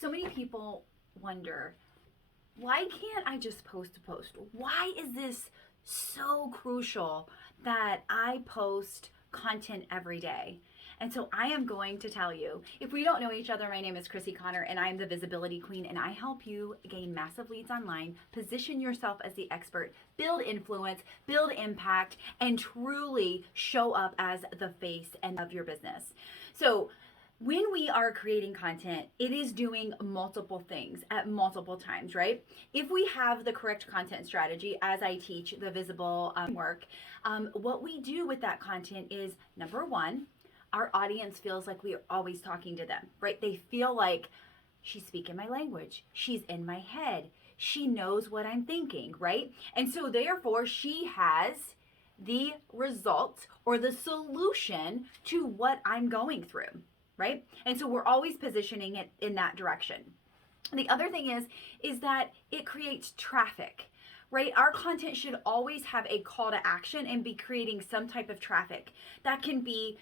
So many people wonder, why can't I just post a post? Why is this so crucial that I post content every day? And so I am going to tell you, if we don't know each other, my name is Chrissy Connor and I'm the Visibility Queen, and I help you gain massive leads online, position yourself as the expert, build influence, build impact, and truly show up as the face and of your business. So when we are creating content, it is doing multiple things at multiple times, right? If we have the correct content strategy, as I teach the visible work, what we do with that content is, number one, our audience feels like we are always talking to them, right? They feel like she's speaking my language. She's in my head. She knows what I'm thinking, right? And so therefore she has the result or the solution to what I'm going through, right? And so we're always positioning it in that direction. The other thing is that it creates traffic, right? Our content should always have a call to action and be creating some type of traffic. That can be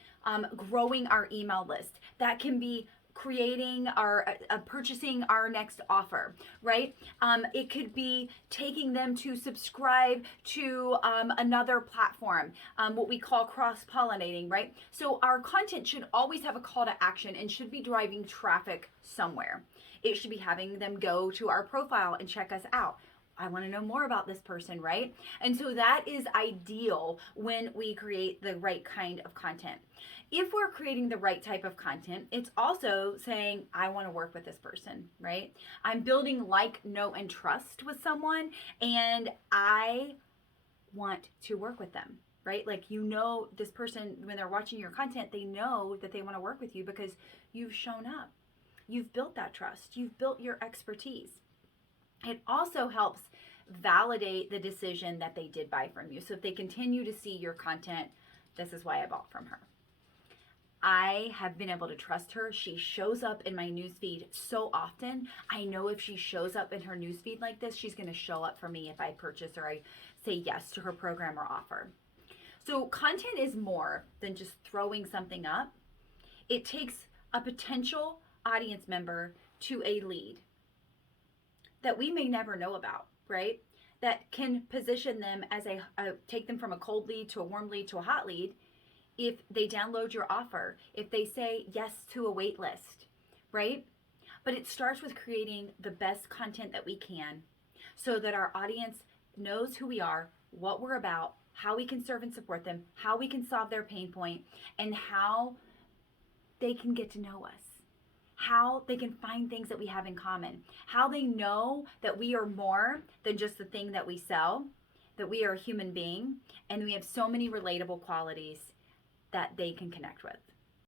growing our email list. That can be creating our purchasing our next offer, right? It could be taking them to subscribe to another platform, what we call cross-pollinating, right? So our content should always have a call to action and should be driving traffic somewhere. It should be having them go to our profile and check us out. I want to know more about this person, right? And so that is ideal when we create the right kind of content. If we're creating the right type of content, it's also saying, I want to work with this person, right? I'm building like, know, and trust with someone, and I want to work with them, right? Like, you know, this person, when they're watching your content, they know that they want to work with you because you've shown up. You've built that trust. You've built your expertise. It also helps validate the decision that they did buy from you. So if they continue to see your content, this is why I bought from her. I have been able to trust her. She shows up in my newsfeed so often. I know if she shows up in her newsfeed like this, she's going to show up for me if I purchase or I say yes to her program or offer. So content is more than just throwing something up. It takes a potential audience member to a lead that we may never know about, right? That can position them as take them from a cold lead to a warm lead to a hot lead if they download your offer, if they say yes to a wait list, right? But it starts with creating the best content that we can so that our audience knows who we are, what we're about, how we can serve and support them, how we can solve their pain point, and how they can get to know us. How they can find things that we have in common, how they know that we are more than just the thing that we sell, that we are a human being, and we have so many relatable qualities that they can connect with.